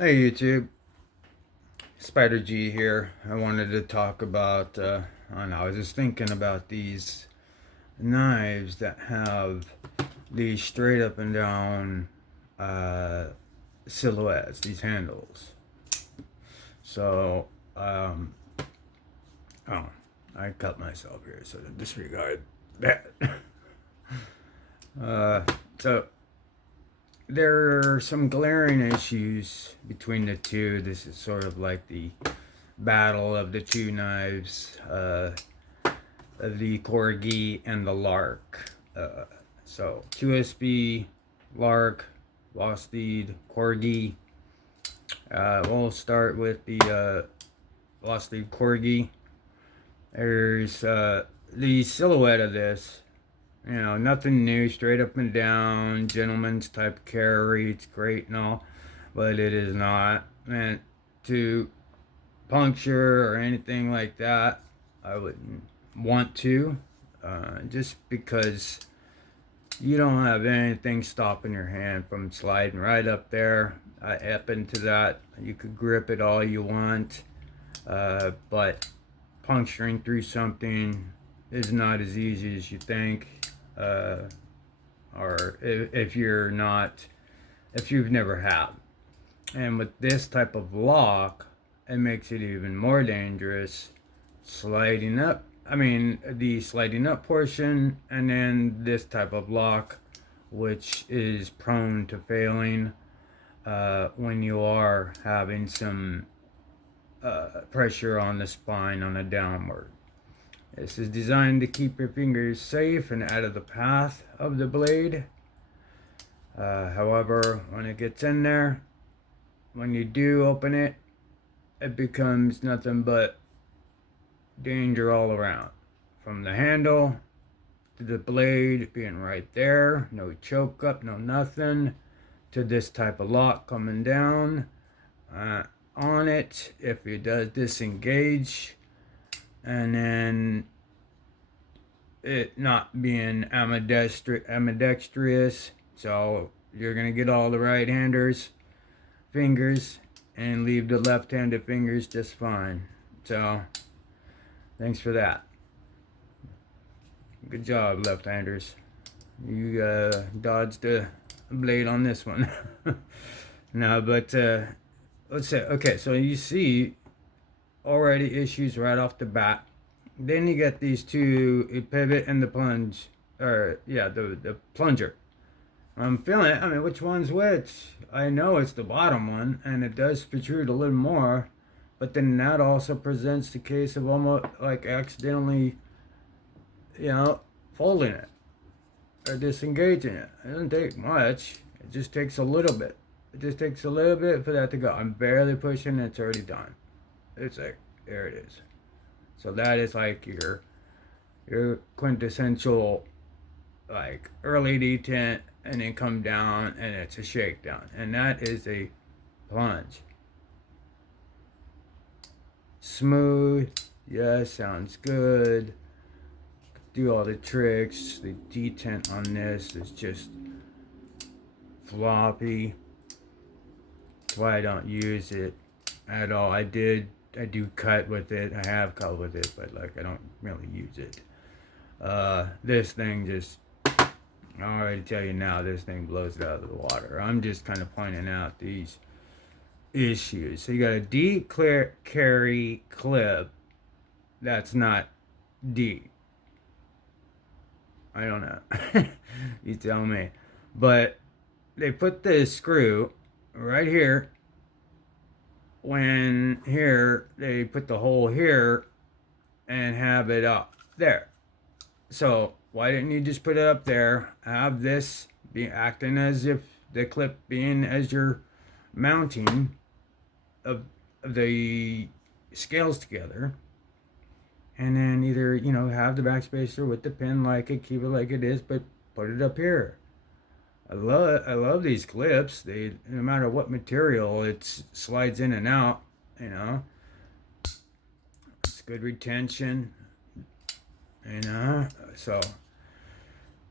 Hey YouTube, Spider G here. I wanted to talk about, I don't know, I was just thinking about these knives that have these straight up and down uh, silhouettes, these handles. So, oh, I cut myself here, so disregard that. uh, so, there are some glaring issues between the two. This is sort of like the battle of the two knives, the Corgi and the Lark. So QSP, Lark, Vosteed, Corgi. We'll start with the Vosteed Corgi. There's the silhouette of this. You know, nothing new, straight up and down, gentleman's type carry. It's great and all, but it is not meant to puncture or anything like that. I wouldn't want to, just because you don't have anything stopping your hand from sliding right up there, up into that. You could grip it all you want, but puncturing through something is not as easy as you think. Or if you're not, if you've never had. And with this type of lock, it makes it even more dangerous. Sliding up, I mean, the sliding up portion, and then this type of lock, which is prone to failing when you are having some pressure on the spine on a downward. This is designed to keep your fingers safe and out of the path of the blade. However, when it gets in there, when you do open it, it becomes nothing but danger all around. From the handle to the blade being right there, no choke up, no nothing, to this type of lock coming down on it if it does disengage, and then it not being ambidextrous, so you're gonna get all the right-handers fingers and leave the left-handed fingers just fine. So thanks for that. Good job, left-handers. You dodged a blade on this one. No, but let's say, okay, so you see already issues right off the bat. Then you get these two, a pivot and the plunge, or yeah, the plunger. I'm feeling it. I mean, which one's which? I know it's the bottom one, and it does protrude a little more, but then that also presents the case of almost like accidentally, folding it or disengaging it. It doesn't take much. It just takes a little bit. It just takes a little bit for that to go. I'm barely pushing, and it's already done. It's like, there it is. So that is like your quintessential like early detent, and then come down and it's a shakedown, and that is a plunge. Smooth, yes, sounds good. Do all the tricks. The detent on this is just floppy. That's why I don't use it at all. I do cut with it. I have cut with it, but like I don't really use it. This thing just, I already tell you now, this thing blows it out of the water. I'm just kind of pointing out these issues. So you got a deep clear carry clip that's not deep. I don't know. You tell me. But they put this screw right here, when here they put the hole here and have it up there. So why didn't you just put it up there, have this be acting as if the clip being as your mounting of the scales together, and then either have the backspacer with the pin like it, keep it like it is, but put it up here. I love these clips. They, no matter what material, it slides in and out. It's good retention. So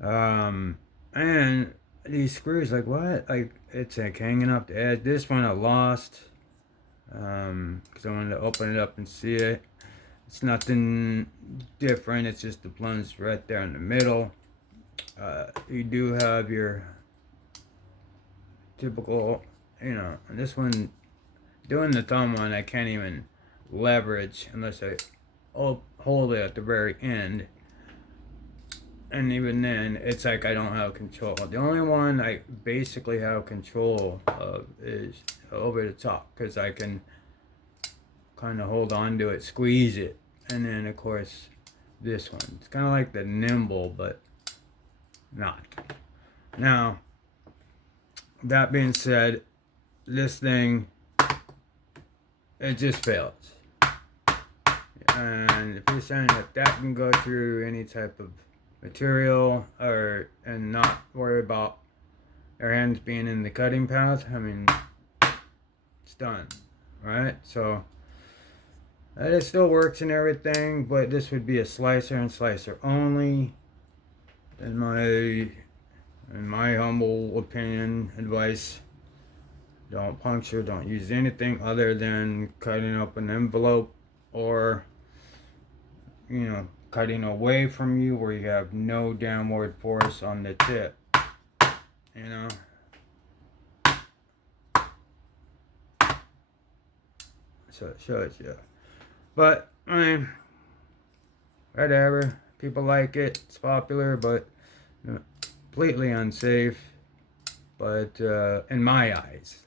and these screws, like what? Like it's like hanging off the edge. This one I lost because I wanted to open it up and see it. It's nothing different. It's just the plunge right there in the middle. You do have your typical, and this one, doing the thumb one, I can't even leverage unless I hold it at the very end. And even then, it's like I don't have control. The only one I basically have control of is over the top, because I can kind of hold on to it, squeeze it. And then, of course, this one. It's kind of like the nimble, but not. Now, that being said, this thing, it just fails. And if you're saying that can go through any type of material and not worry about your hands being in the cutting path, I mean, it's done, right? So it still works and everything, but this would be a slicer and slicer only. In my humble opinion, advice, don't puncture, don't use anything other than cutting up an envelope or cutting away from you where you have no downward force on the tip. So it shows you. But, I mean, whatever. People like it. It's popular, but completely unsafe. But, in my eyes,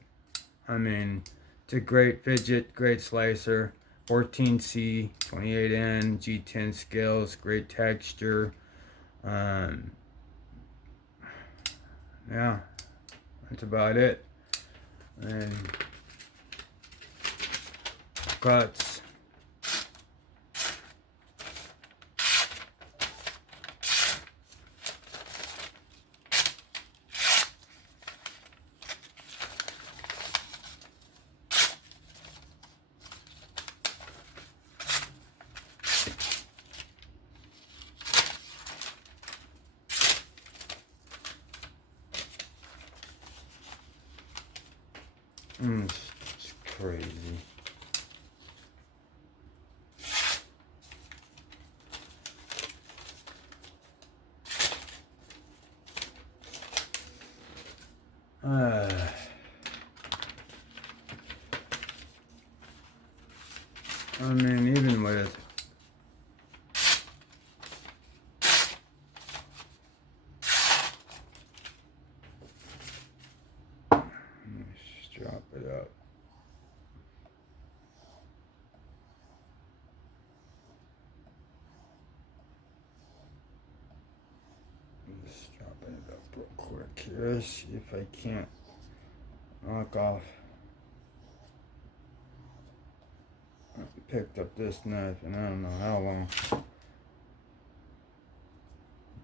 I mean, it's a great fidget, great slicer. 14C, 28N, G10 scales, great texture. Yeah, that's about it. And cuts. It's crazy. I mean, even with let's drop it up. Just dropping it up real quick here. See if I can't knock off. I picked up this knife and I don't know how long,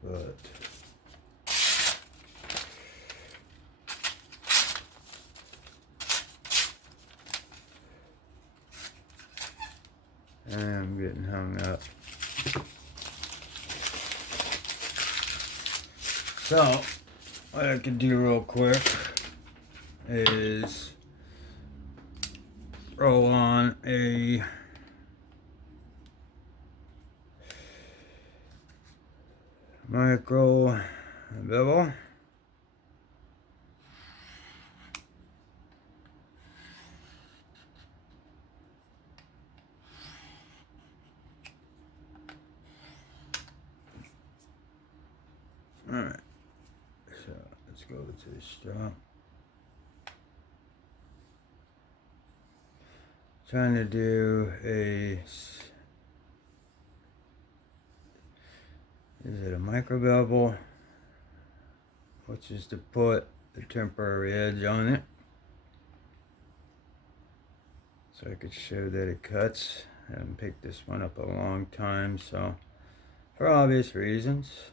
but I'm getting hung up. So, what I could do real quick is roll on a micro bevel. Alright, so let's go to the strap. Trying to do is it a micro bevel, which is to put the temporary edge on it, so I could show that it cuts. I haven't picked this one up a long time, so for obvious reasons.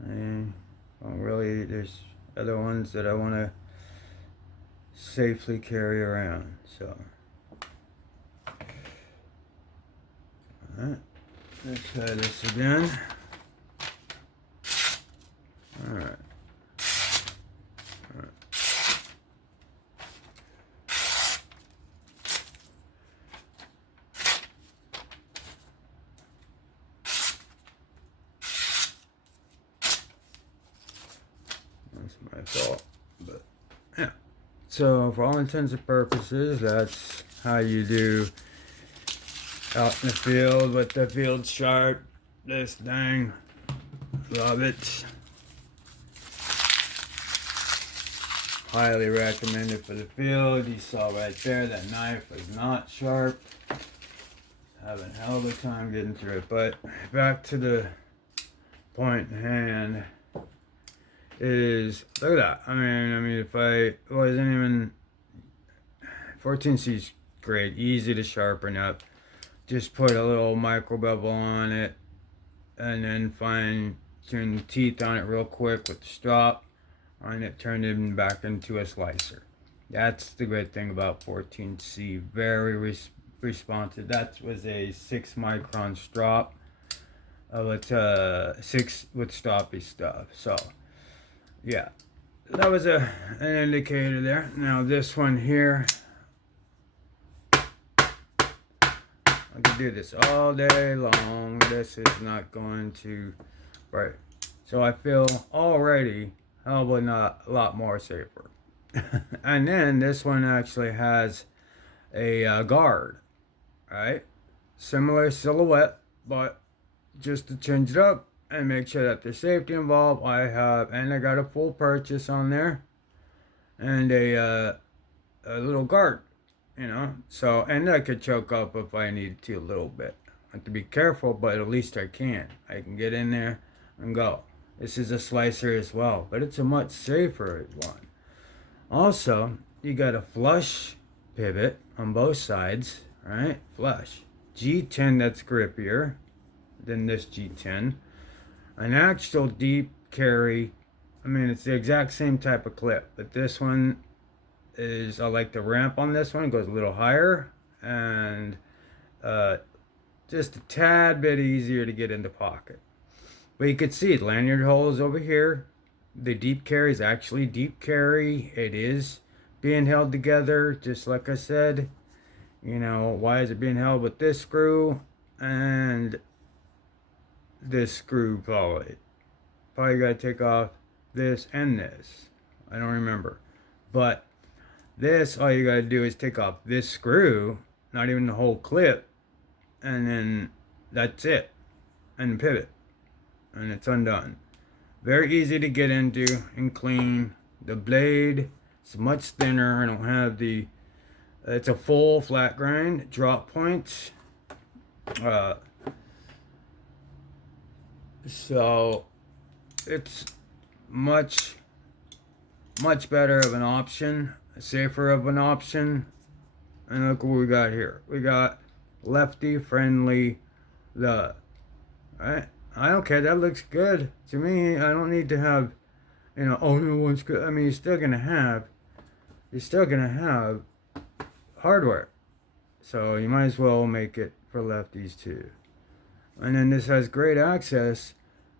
I don't really, there's other ones that I want to safely carry around, so. Alright, let's try this again. Alright. that's all. But yeah. So for all intents and purposes, that's how you do out in the field with the field sharp. This thing, love it. Highly recommended for the field. You saw right there that knife was not sharp. Having a hell of a time getting through it. But back to the point in hand is, look at that. I mean, if I wasn't even 14C's great, easy to sharpen up. Just put a little micro bevel on it, and then fine tune the teeth on it real quick with the strop, and it turned it back into a slicer. That's the great thing about 14C. Very responsive. That was a 6 micron strop. It's 6 with stroppy stuff. So yeah, that was an indicator there. Now this one here, I could do this all day long. This is not going to break. So I feel already probably not a lot more safer. And then this one actually has a guard, right? Similar silhouette, but just to change it up and make sure that there's safety involved, I got a full purchase on there and a little guard, you know. So, and I could choke up if I needed to a little bit. I have to be careful, but at least I can. I can get in there and go. This is a slicer as well, but it's a much safer one. Also, you got a flush pivot on both sides, right? Flush. G10 that's grippier than this G10. An actual deep carry. I mean, it's the exact same type of clip, but this one is, I like the ramp on this one. It goes a little higher and just a tad bit easier to get into pocket. But you could see lanyard holes over here. The deep carry is actually deep carry. It is being held together, just like I said. You know, why is it being held with this screw and this screw probably? Probably got to take off this and this. I don't remember. But this, all you got to do is take off this screw, not even the whole clip, and then that's it. And pivot. And it's undone. Very easy to get into and clean. The blade is much thinner. I don't have the, it's a full flat grind drop point. So it's much better of an option, safer of an option. And look what we got here. We got lefty friendly the, right? I don't care. That looks good to me. I don't need to have, you know, oh no one's good. I mean, you're still gonna have hardware. So you might as well make it for lefties too. And then this has great access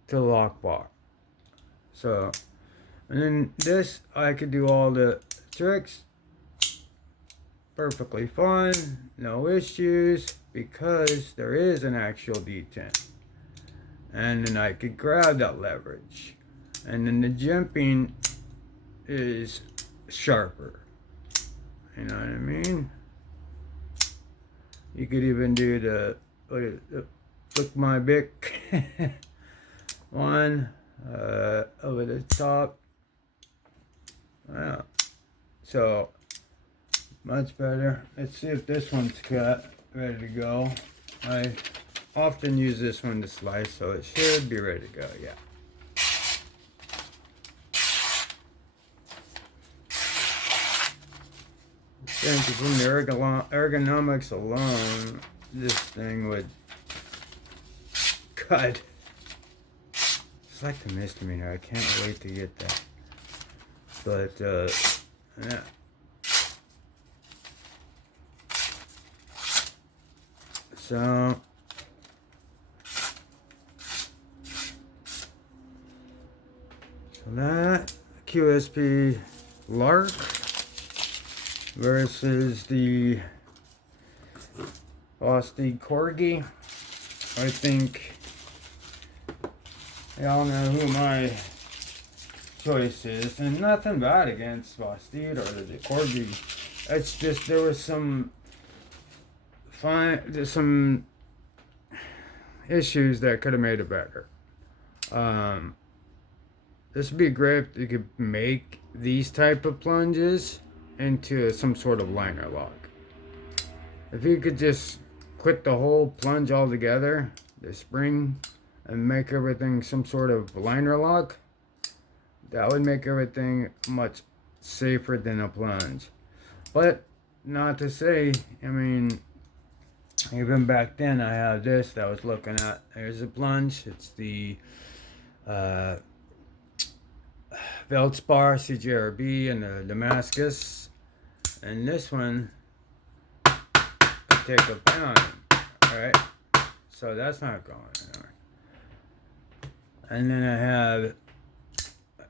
to the lock bar. So, and then this, I could do all the tricks perfectly fine, no issues, because there is an actual D10. And then I could grab that leverage. And then the jimping is sharper. You know what I mean? You could even do the, look my Bic one over the top. Wow. So, much better. Let's see if this one's cut, ready to go. I often use this one to slice, so it should be ready to go, yeah. I think from the ergonomics alone, this thing would cut. It's like the misdemeanor. I can't wait to get that. But, yeah. So that QSP Lark versus the Vosteed Corgi. I think y'all know who my choices, and nothing bad against Vosteed or the Corgi. It's just there was some some issues that could have made it better. This would be great if you could make these type of plunges into some sort of liner lock. If you could just quit the whole plunge altogether, the spring, and make everything some sort of liner lock, that would make everything much safer than a plunge. But not to say, I mean, even back then I had this that I was looking at. There's a plunge. It's the Veldspar CJRB and the Damascus. And this one could take a pound. Alright? So that's not going anywhere. And then I have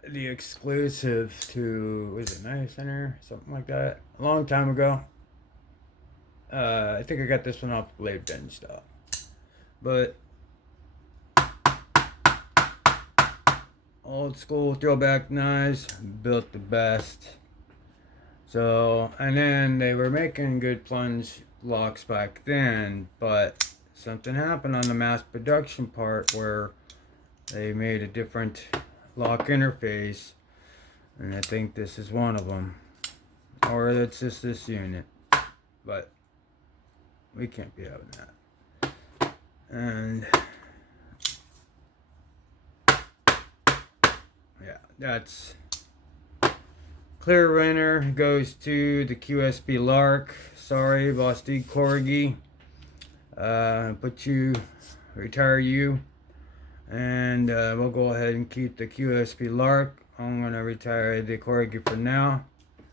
the exclusive to, was it Knife Center? Something like that. A long time ago. I think I got this one off Blade Bin stuff. But old school throwback knives, built the best. So, and then they were making good plunge locks back then, but something happened on the mass production part where they made a different lock interface, and I think this is one of them, or it's just this unit, but we can't be having that. And yeah, that's clear winner goes to the QSP Lark. Sorry, Vosteed Corgi. Retire you. And we'll go ahead and keep the QSP Lark. I'm going to retire the Corgi for now.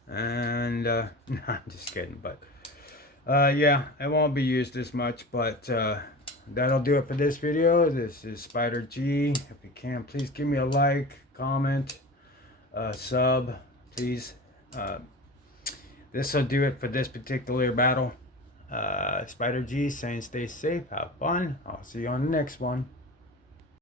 And, no, I'm just kidding. But, yeah, it won't be used as much. But that'll do it for this video. This is Spider G. If you can, please give me a like, comment, sub, please. This will do it for this particular battle. Spider G saying stay safe, have fun. I'll see you on the next one.